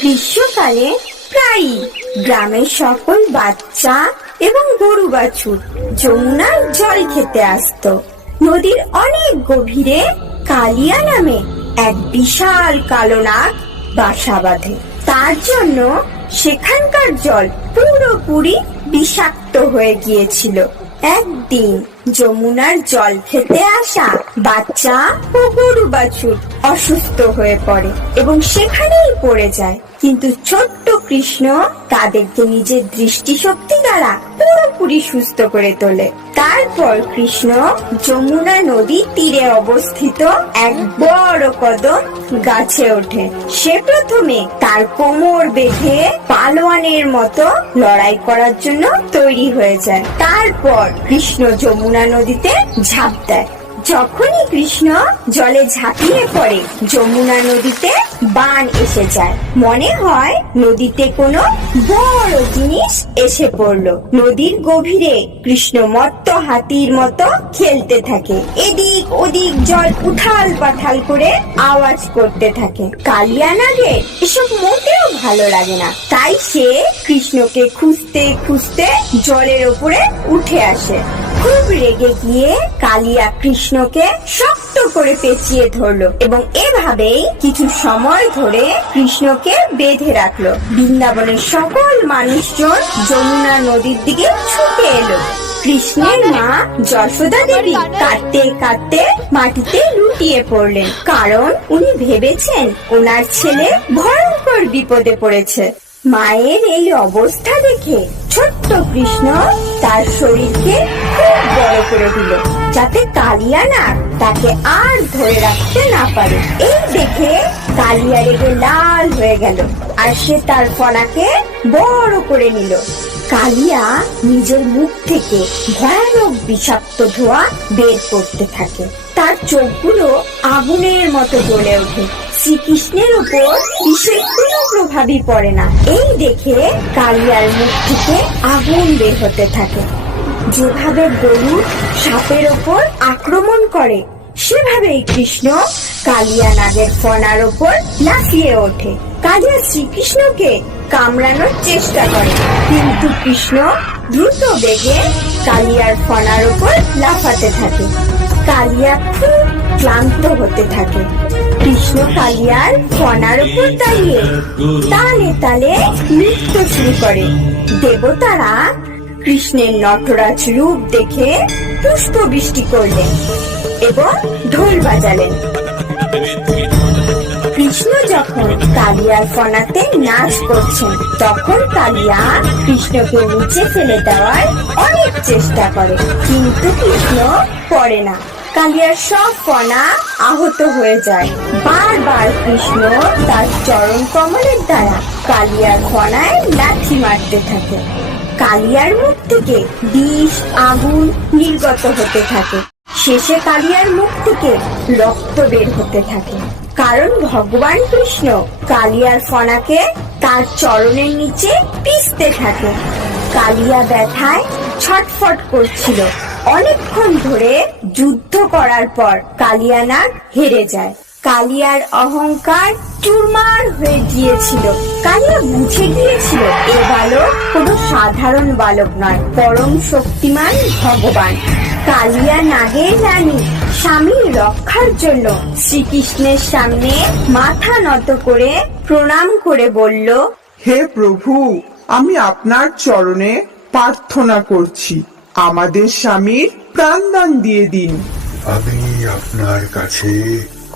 গ্রীষ্মকালে প্রায়ই গ্রামের সকল বাচ্চা এবং গরু বাছুর যমুনার জল খেতে আসতো। নদীর অনেক গভীরে কালিয়া নামে এক বিশাল কালো নাগ বাসা বাঁধে। তার জন্য সেখানকার জল পুরোপুরি বিষাক্ত হয়ে গিয়েছিল। একদিন যমুনার জল খেতে আসা বাচ্চা ও গরু বাছুর অসুস্থ হয়ে পড়ে এবং সেখানেই পড়ে যায়। কিন্তু ছোট্ট কৃষ্ণ তাদেরকে নিজের দৃষ্টিশক্তি দ্বারা পুরোপুরি সুস্থ করে তোলে। তারপর কৃষ্ণ যমুনা নদীর তীরে অবস্থিত এক বড় কদম গাছে ওঠে। সে প্রথমে তার কোমর বেঁধে পালোয়ানের মতো লড়াই করার জন্য তৈরি হয়ে যায়। তারপর কৃষ্ণ যমুনা নদীতে ঝাঁপ দেয়। যখনই কৃষ্ণ জলে ঝাঁপিয়ে পড়ে যমুনা নদীতে বান এসে যায়। মনে হয় নদীতে কোনো বড় জিনিস এসে পড়লো। নদীর গভীরে কৃষ্ণ মত্ত হাতির মতো খেলতে থাকে। এদিক ওদিক জল উথাল পাথাল করে আওয়াজ করতে থাকে। কালিয়া নাগের এসব মোটেও ভালো লাগে না। তাই সে কৃষ্ণকে খুঁজতে খুঁজতে জলের ওপরে উঠে আসে। খুব রেগে গিয়ে কালিয়া কৃষ্ণকে শক্ত করে পেঁচিয়ে ধরলো এবং এভাবেই কিছু সময় ধরে কৃষ্ণকে বেঁধে রাখলো। বৃন্দাবনের সকল মানুষজন যমুনা নদীর দিকে ছুটে এলো। কৃষ্ণের মা যশোদা দেবী কাঁদতে কাঁদতে মাটিতে লুটিয়ে পড়লেন, কারণ উনি ভেবেছেন ওনার ছেলে ভয়ঙ্কর বিপদে পড়েছে। মায়ের এই অবস্থা দেখে ছোট্ট কৃষ্ণ তার শরীরকে খুব বড় করে দিল, যাতে কালিয়া নাগ তাকে আর ধরে রাখতে না পারে। এই দেখে কালিয়া রেগে লাল হয়ে গেল আর সে তার ফনাকে বড় করে নিল। কালিয়া নিজের মুখ থেকে ভয়ানক বিষাক্ত ধোঁয়া বের করতে থাকে। তার চোখগুলো আগুনের মতো জ্বলে ওঠে। শ্রীকৃষ্ণের উপর বিষের কোনো প্রভাবই পড়ে না। এই দেখে কালিয়ার মুখ থেকে আগুন বের হতে থাকে। যেভাবে গরু সাপের ওপর আক্রমণ করে, সেভাবেই কৃষ্ণ কালিয়া নাগের ফনার ওপর লাফিয়ে ওঠে। কালিয়া শ্রীকৃষ্ণকে কামড়ানোর চেষ্টা করে, কিন্তু কৃষ্ণ দ্রুত বেগে কালিয়ার ফনার উপর লাফাতে থাকে। কালিয়া খুব ক্লান্ত হতে থাকে। কৃষ্ণ কালিয়ার ফনার উপর দাঁড়িয়ে তালে তালে নৃত্য শুরু করে। দেবতারা কৃষ্ণের নটরাজ রূপ দেখে পুষ্প বৃষ্টি করলেন এবং ঢোল বাজালেন। কৃষ্ণ যখন কালিয়ার ফনাতে নাচ করছেন, তখন কালিয়া কৃষ্ণকে নিচে ফেলে দেওয়ার অনেক চেষ্টা করে, কিন্তু কৃষ্ণ পড়ে না। কালিয়ার সব ফনা আহত হয়ে যায়। বারবার কৃষ্ণ তার চরণ কমলের দ্বারা কালিয়ার ফনায় লাথি মারতে থাকে। কালিয়ার মুখ থেকে বিষ আগুন নির্গত হতে থাকে। শেষে কালিয়ার মুখ থেকে রক্ত বের হতে থাকে, কারণ ভগবান কৃষ্ণ কালিয়ার ফনাকে তার চরণের নিচে পিষতে থাকে। কালিয়া ব্যথায় ছটফট করছিল। অনেকক্ষণ ধরে যুদ্ধ করার পর কালিয়া নাগ হেরে যায়। কালিয়ার অহংকার চুরমার হয়ে গিয়েছিল। কালিয়া বুঝে গিয়েছিল এ বালক কোনো সাধারণ বালক নয়, পরম শক্তিমান ভগবান। কালিয়া নাগের রানী স্বামীর রক্ষার জন্য শ্রীকৃষ্ণের সামনে মাথা নত করে প্রণাম করে বলল, হে প্রভু, আমি আপনার চরণে প্রার্থনা করছি, আমাদের স্বামীর প্রাণদান দিয়ে দিন। আমি আপনার কাছে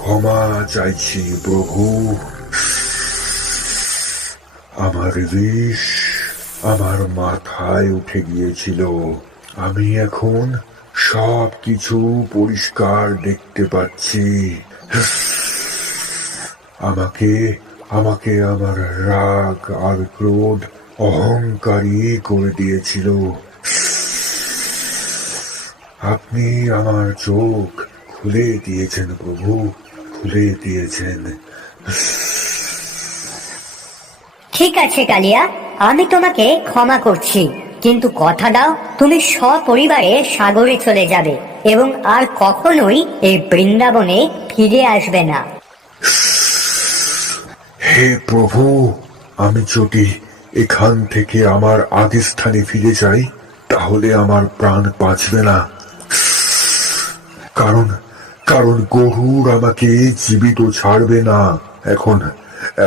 ক্ষমা চাইছি প্রভু। আমার বিষ আমার মাথায় উঠে গিয়েছিল। আমি এখন সব কিছু পরিষ্কার দেখতে পাচ্ছি। আমাকে আমাকে আমার রাগ আর ক্রোধ অহংকারী করে দিয়েছিল। আপনি আমার চোখ খুলে দিয়েছেন প্রভু, খুলে দিয়েছেন। ঠিক আছে কালিয়া, আমি তোমাকে ক্ষমা করছি, কিন্তু কথা দাও তুমি সপরিবারে সাগরে চলে যাবে এবং আর কখনোই এই বৃন্দাবনে ফিরে আসবে না। হে প্রভু, আমি যদি এখান থেকে আমার আগের স্থানে ফিরে যাই তাহলে আমার প্রাণ বাঁচবে না, কারণ কারণ গরুর আমাকে জীবিত ছাড়বে না। এখন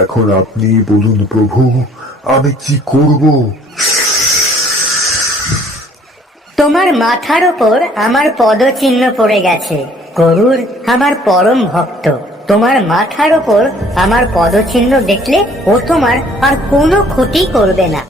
এখন আপনি বলুন প্রভু, আমি কি করব? তোমার মাথার ওপর আমার পদচিহ্ন পড়ে গেছে। গরুর আমার পরম ভক্ত। তোমার মাথার ওপর আমার পদচিহ্ন দেখলে ও তোমার আর কোনো ক্ষতি করবে না।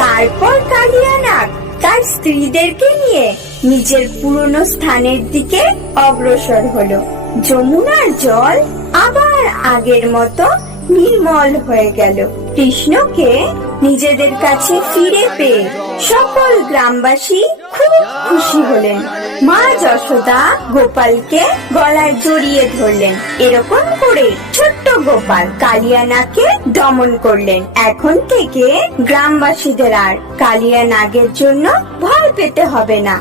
তারপর কালিয়া নাগ তার স্ত্রীদেরকে নিয়ে নিজের পুরনো স্থানের দিকে অগ্রসর হলো। যমুনার জল আবার আগের মতো নির্মল হয়ে গেল। কৃষ্ণকে নিজেদের কাছে ফিরে পেয়ে সকল গ্রামবাসী খুব খুশি হলেন। মা যশোদা গোপালকে গলায় জড়িয়ে ধরলেন। এরকম করে ছোট্ট গোপাল কালিয়া নাগকে দমন করলেন। এখন থেকে গ্রামবাসীদের আর কালিয়া নাগের জন্য ভয় পেতে হবে না।